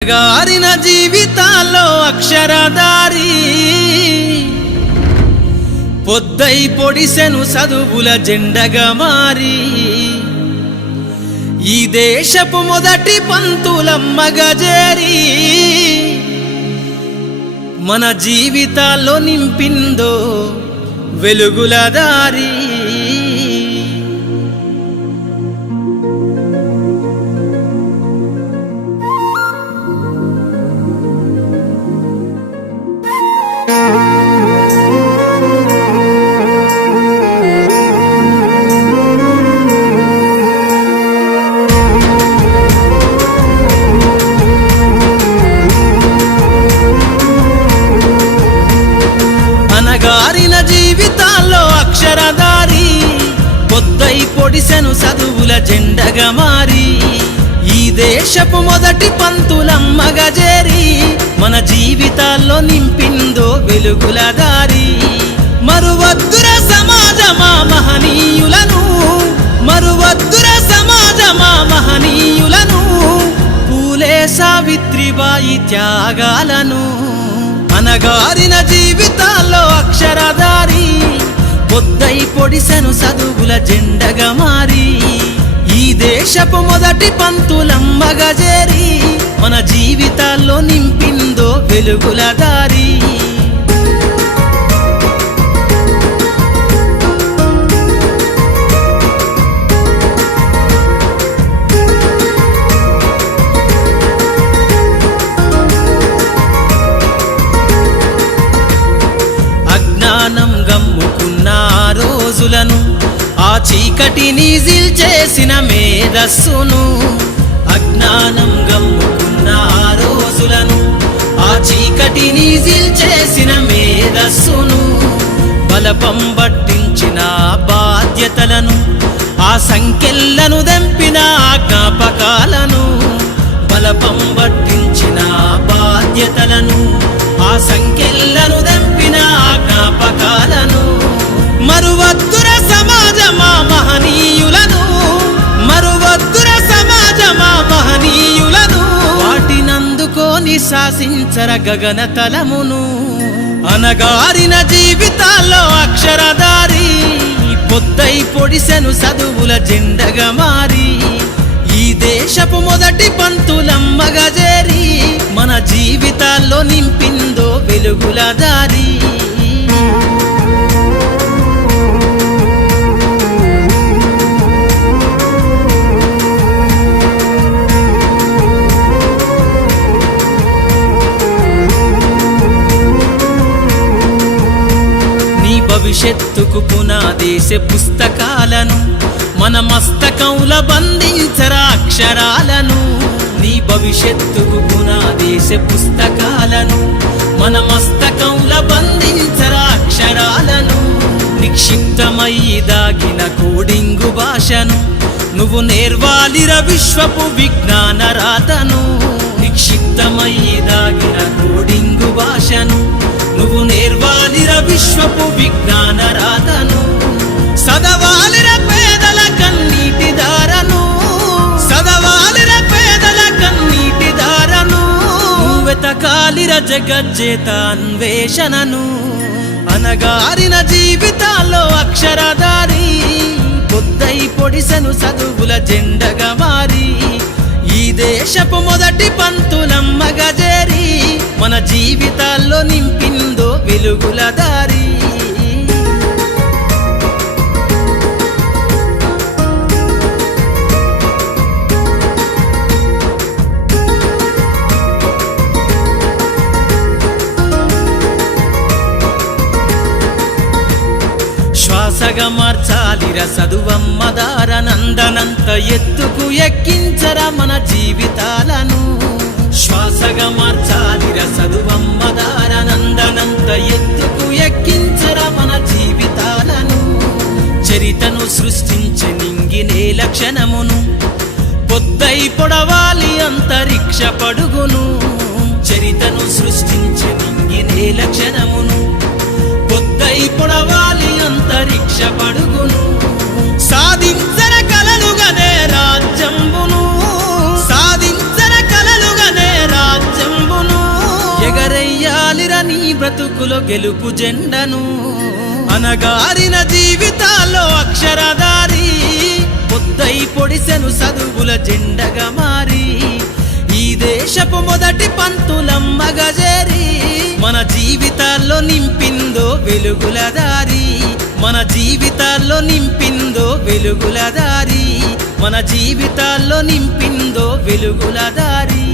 గారిన జీవితాల్లో అక్షరదారి పొద్దై పొడిసెను చదువుల జెండగా మారి ఈ దేశపు మొదటి పంతులమ్మగా చేరి మన జీవితాల్లో నింపిందో వెలుగుల దారి. అనగారిన జీవితాల్లో అక్షరదారి పొద్దై పొడిసెను చదువుల జెండగా మారి ఈ దేశపు మొదటి పంతులమ్మగా చేరి మన జీవితాల్లో నింపిందో వెలుగుల దారి. మరువద్దుర సమాజమా మహనీయులను, మరువద్దుర సమాజమా మహనీయులను, పూలే సావిత్రిబాయి త్యాగాలను. అనగారిన జీవితాల్లో అక్షరదారి పొద్దై పొడిసెను చదువుల జెండగా మారి ఈ దేశపు మొదటి పంతులమ్మగా చేరి మన జీవితాల్లో నింపిందో వెలుగుల దారి. అజ్ఞానం గమ్ముకున్న ఆ రోజులను, ఆ చీకటిని జిల్చేసిన మేధస్సును, అజ్ఞానం గమ్ముకున్న ఆ రోజులను, ఆ చీకటిని జిల్చేసిన మేధస్సును, బలపం పట్టించిన బాధ్యతలను, ఆ సంఖ్యలను దెంపిన జ్ఞాపకాలను, బలపం పట్టించిన బాధ్యతలను, ఆ సంఖ్యలను దెంపిన జ్ఞాపకాలను. మరువద్దుర సమాజమా మహనీయులను, మరువద్దుర సమాజమా మహనీయులను, వాటినందుకోని శాసించర గగన తలమును. అనగారిన జీవితాల్లో అక్షరదారి పొద్దై పొడిసెను చదువుల జెండగా మారి ఈ దేశపు మొదటి పంతులమ్మగా చేరి మన జీవితాల్లో నింపిందో వెలుగుల దారి. భవిష్యత్తుకు పునాదేశ పుస్తకాలను మన మస్తకంల బంధించరా అక్షరాలను. నీ భవిష్యత్తుకు పునాదేశ పుస్తకాలను మన మస్తకంల బంధించరా అక్షరాలను. నిక్షిప్తమయ్యి దాగిన కోడింగు భాషను నువ్వు నేర్వాలిర విశ్వపు విజ్ఞాన రాతను. నిక్షిప్తమయ్యి దాగిన కోడింగు భాషను నువ్వు నేర్వాలిర విశ్వపు విజ్ఞాన రాతను. సదవాలిర పేదల కన్నీటి దారను, సదవాలిర పేదల కన్నీటి దారను, వెతకాలిర జగజ్జేత అన్వేషణను. అనగారిన జీవితాల్లో అక్షరదారి పొద్దై పొడిసెను చదువుల జెండగా మారి ఈ దేశపు మొదటి పంతులమ్మగా చేరి మన జీవితాల్లో నింపిందో వెలుగుల దారి. శ్వాసగా మార్చాలిర చదువమ్మ దారనందనంత ఎత్తుకు ఎక్కించరా మన జీవితాలను. శ్వాసగా మార్చాలిర చదువమ్మ దారనందనంత ఎత్తుకు ఎక్కించరా మన జీవితాలను. చరితను సృష్టించే నింగినే లక్షణమును పొద్దై పొడవాలి అంతరిక్ష పడుగును. చరితను సృష్టించే నింగినే లక్షణమును పొద్దై పొడవాలి అంతరిక్ష పడుగును. సాధించర కలలుగనే రాజ్యంబును, సాధించర కలలుగనే రాజ్యం బ్రతుకులో గెలుపు జెండను అనగారిన జీవితాల్లో అక్షరధారి పొద్దై పొడిసెను చదువుల జెండగా మారి ఈ దేశపు మొదటి పంతులమ్మగా చేరి మన జీవితాల్లో నింపిందో వెలుగుల దారి మన జీవితాల్లో నింపిందో వెలుగుల దారి మన జీవితాల్లో నింపిందో వెలుగుల దారి